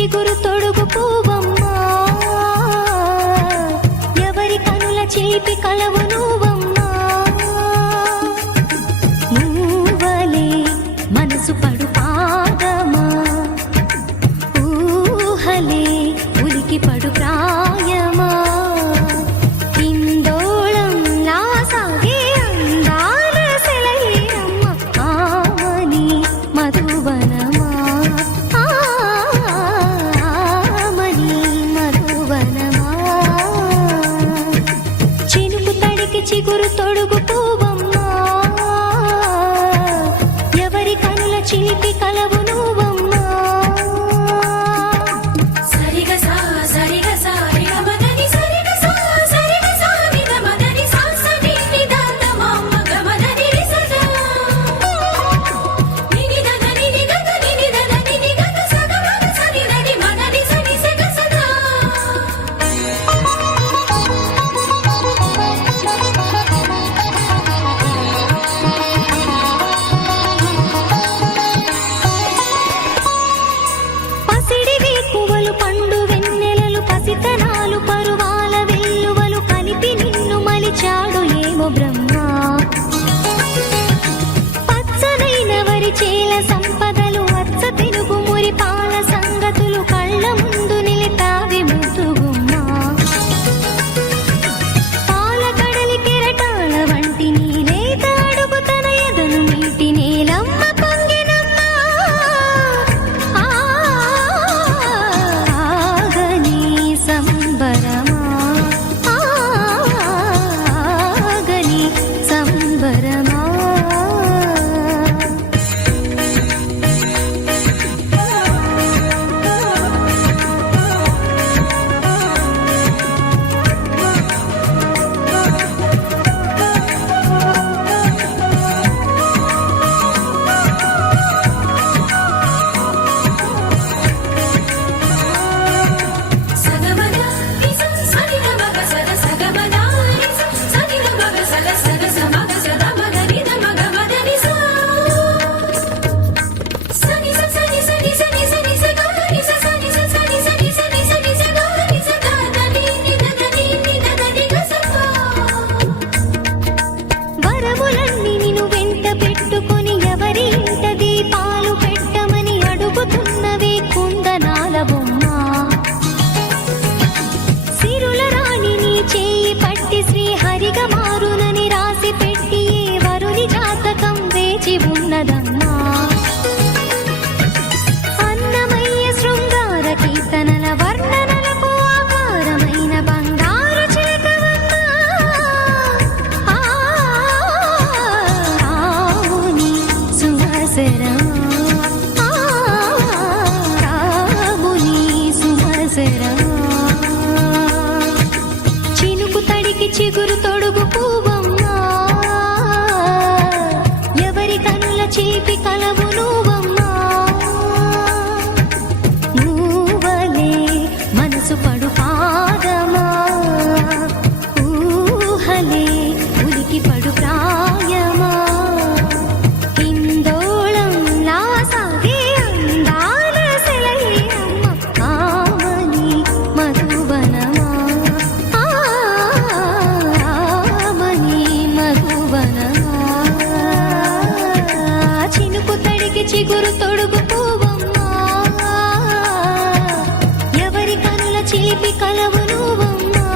చిగురు తొడుగు పువ్వమ్మా, ఎవరి కనుల చిలిపి కలవు నువ్వమ్మా. నువ్వలే మనసు పడు పాదమా, ఊహలే ఉలికి పడు ప్రాయమా. ఇందోళంలా సాగే అందాల సెలయేరమ్మ, ఆమని మధువనమా, ఆమని మధువనమా. చినుకు తడికి చిగురు తొడుగు పువ్వమ్మా, ఎవరి కనుల చిలిపి కలవు నువ్వమ్మా. సరిగసా సరిగసా రిగమదని సరిగసా సరిగసా నిగమదని సాసని నిదాత మమ్మగమదని రిసదా నినిదని నిగదని నిదని నిగత సగమగ సరిదని మనని సని సగసదా. పసిడి వేకువలు పండు వెన్నెలలు పసితనాలు పరువాల వెల్లువలు కలిపి నిన్ను మలిచాడు ఏమో బ్రహ్మ. పచ్చనైన వరి చేల సంపదలు అచ్చ తెలుగు మురి పాల సంగతులు కళ్ళ ముందు నిలితావి ముద్దుగుమ్మా. పాల కడలి కెరటాల వంటి నీలేత అడుగు తన ఎదను నీటి నేలమ్మ పొంగినమ్మా. ఆగని సంబరమా, ఆగని సంబరమా. సగమద నిస సనిగమగ సద సగమద నిస సనిగమగ సద సగ సమగ సద మగ నిద మగ మద నిస సని స సని సని సని సని స గ నిస సని స సని సని సని సని స గ నిస ద దని నిదని నిదని గసప. వరములన్నీ నిన్ను వెంట పెట్టుకొని ఎవరి ఇంట దీపాలు పెట్టమని అడుగుతున్నవే కుందనాల బొమ్మ. సిరుల రాణి నీ చేయి పట్టి శ్రీహరిగా మారునని రాసి పెట్టి ఏ వరుని జాతకం వేచి ఉన్నదమ్మా. అన్నమయ్య శృంగార కీర్తనల వర్ణనలకు ఆకారమైన బంగారు చిలకవమ్మా. రాముని సుమసరమా, రాముని సుమసరమా. చినుకు తడికి చిగురు తొడుగు పువ్వమ్మా, ఎవరి కనుల చిలిపి కలవు నువ్వమ్మా. నువ్వలే మనసు పడు పాదమా, ఊహలే ఉలికి పడు ప్రాయమా. ఇందోళంలా సాగే అందాల సెలయేరమ్మ, ఆమని మధువనమా, ఆమని మధువనమా. చినుకు తడికి చిగురు తొడుగు పువ్వమ్మా, ఎవరి కనుల చిలిపి కలవు నువ్వమ్మా.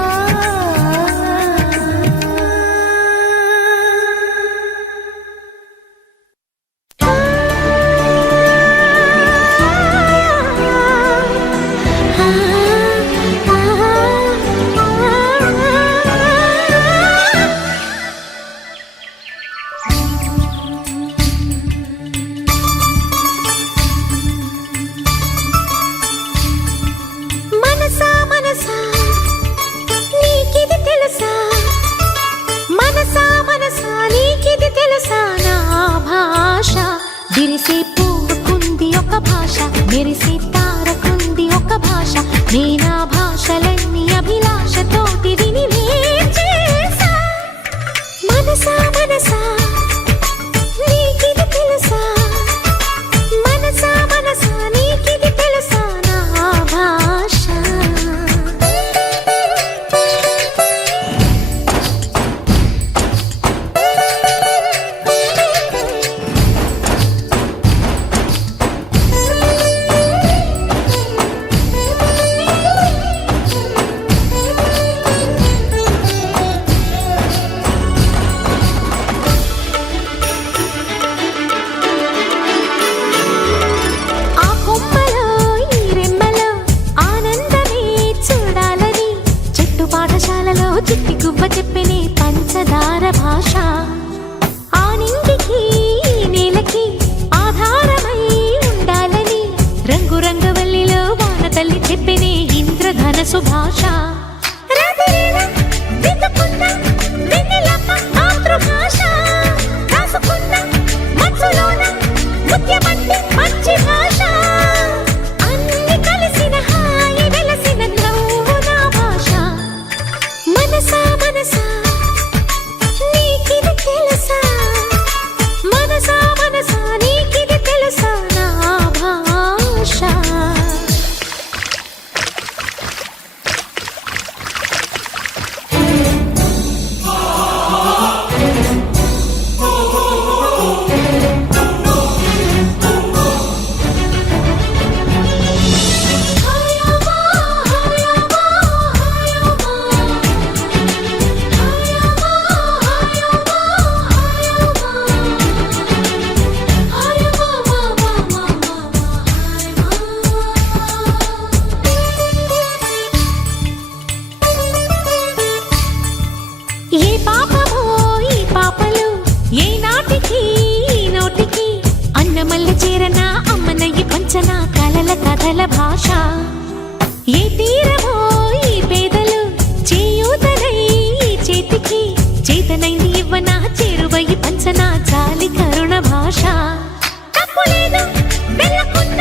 మనసా మనసా నీకిది తెలుసా, మనసా మనసా నీకిది తెలుసా. నా భాష విరిసే పువ్వుకుంది ఒక భాష, మెరిసే తారకుంది ఒక భాష. నేనా భాషలన్నీ అభిలాషతోటి విని నేర్చేసా. మనసా మనసా నీకిది తెలుసా, మనసా మనసా నీకిది తెలుసా. నా భాష. ఆ నింగికి నేలకి ఆధారమై ఉండాలని రంగురంగవల్లిలో వాన తల్లి చెప్పినే ఇంద్రధనసు భాష. మాతృభాష రాసుకున్న మనసులోన ముత్యమంటి మంచి భాష. అన్ని కలిసిన హాయి వెలసిన నవ్వు నా భాష. మనసా మనసా నీకిది తెలుసా, మనసా మనసా నీకిది తెలుసా నా భాష. ఏ పాపమో ఈ పాపలు ఏ నాటికి ఈ నోటికి అన్నమల్ల చేరన అమ్మనయ్యి పంచన కలల కథల భాష. ఏ తీరమో ఈ పేదలు చేయూతనై ఈ చేతికి చేతనైంది ఇవ్వన చేరువయ్యి పంచన జాలి కరుణ భాష. తప్పులేదు వెళ్ళకున్న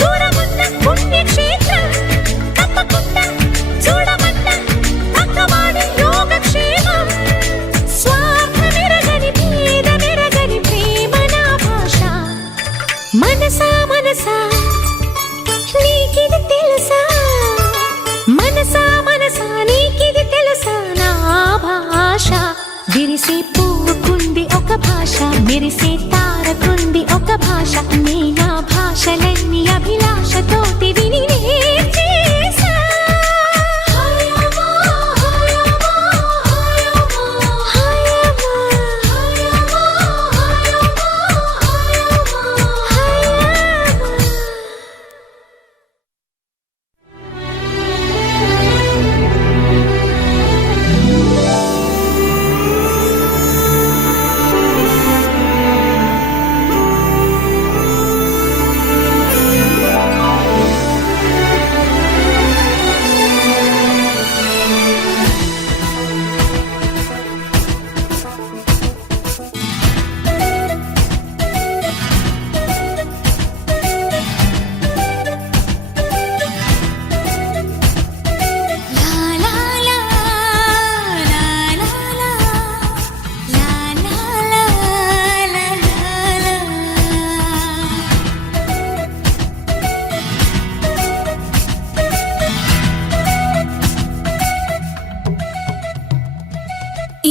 దూరమున్న పుణ్యక్షేత్రం తప్పకుండా చూడమన్న భక్తవాడి యోగక్షేమం. స్వార్థమెరగని భేదమెరగని ప్రేమ నా భాష. మనసా మనసా నీకిది తెలుసా, మనసా మనసా నీకిది తెలుసా నా భాష. విరిసే పువ్వుకుంది ఒక భాష, మెరిసే తారకుంది ఒక భాష. నీ నా భాషలన్నీ అభిలాషతోటి విని నేర్చేసా. హయమా హయమా హయమా హయమా హయమా హయమా హయమా.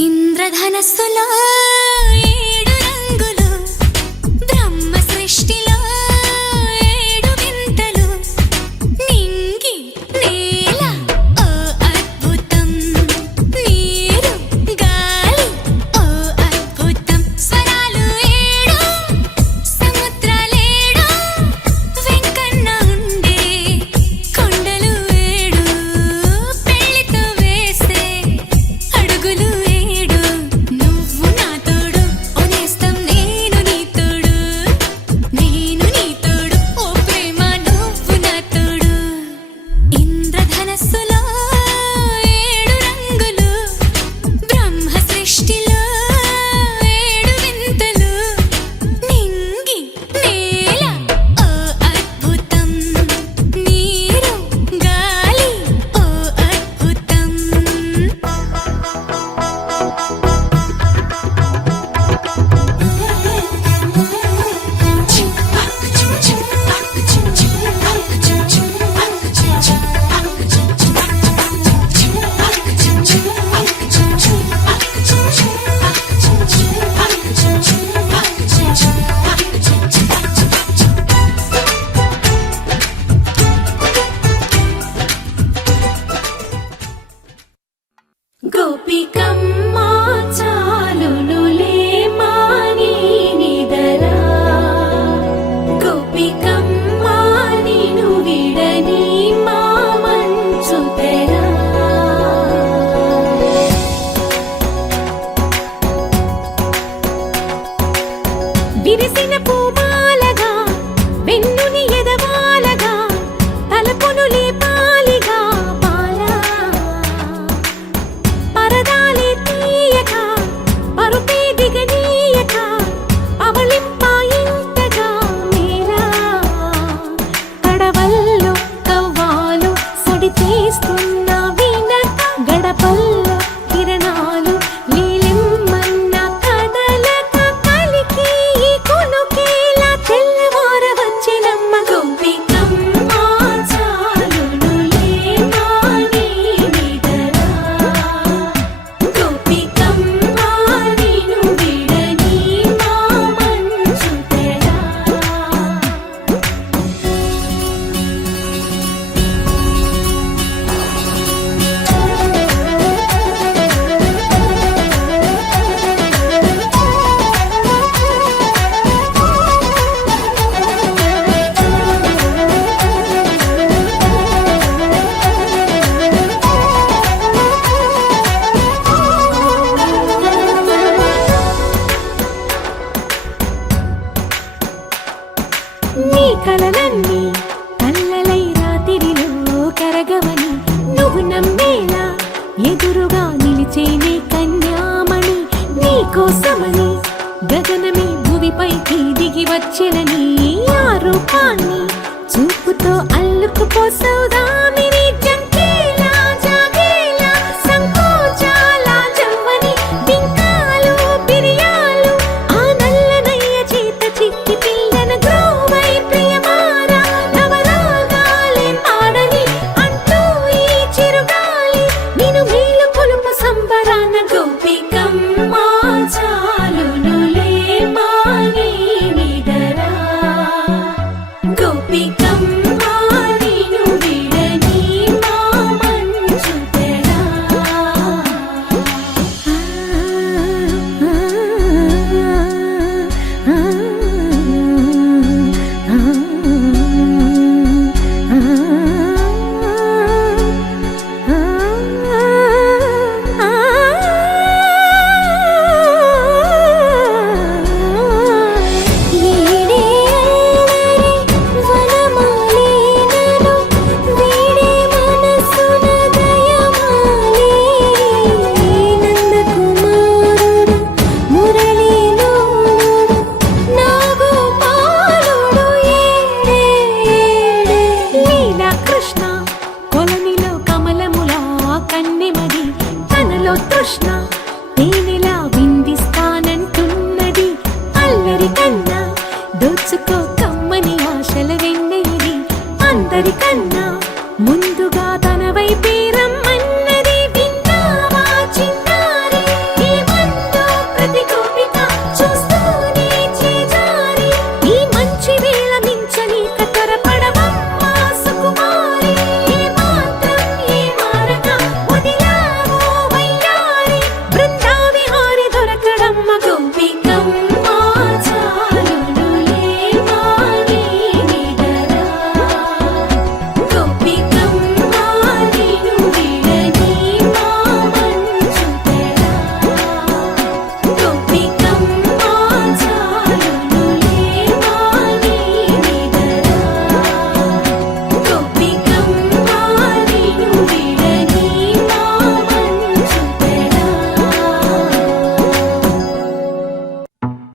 ఇంద్రధనస్సులో ఏడు రంగులు, బ్రహ్మ సృష్టిలో ఏడు వింతలు. నింగి నేల ఓ అద్భుతం, నీరు గాలి ఓ అద్భుతం. స్వరాలు ఏడు సముద్రాలేడు, వెంకన్న ఉండే కొండలు ఏడు, పెళ్లితో వేసే అడుగులు ఏడు. నువ్వు నాతో నీ కలలన్నీ కల్లలై రాత్రిలో కరగవని నువ్వు నమ్మేలా ఎదురుగా నిలిచేనే కన్యామణి నీ కోసమని గగనమే భువిపైకి దిగి వచ్చెనని ఆ రూపాన్ని చూపుతో అల్లుకుపోసౌదామిని జంకేలా జాగేలా సంకోచాల జవ్వని బింకాలు బిరియాలు ఆ నల్లనయ్య చేత చిక్కి పిల్లన గ్రోవై ప్రియమారా నవరాగాలే పాడని అంటూ ఈ చిరుగాలి నిన్ను మేలు కొలుపు సంబరాన గోపికమ్మ చాలునులే మాని నిదరా గోపికమ్మ నిన్ను విడని మా మంచు తెరా వీడే అల్లరి వనమాలినను వీడే మనసున దయమాలి నందకుమారుడు మురళీలోలుడు నాగోపాలుడు ఏడే లీలా కృష్ణ కొలనిలో కమలములా కన్నెమది తనలో తృష్ణ తేనెలా విందిస్తానంటున్నది అల్లరి కన్నా దోచుకో కమ్మని ఆశల వెన్నెయిది అందరికన్నా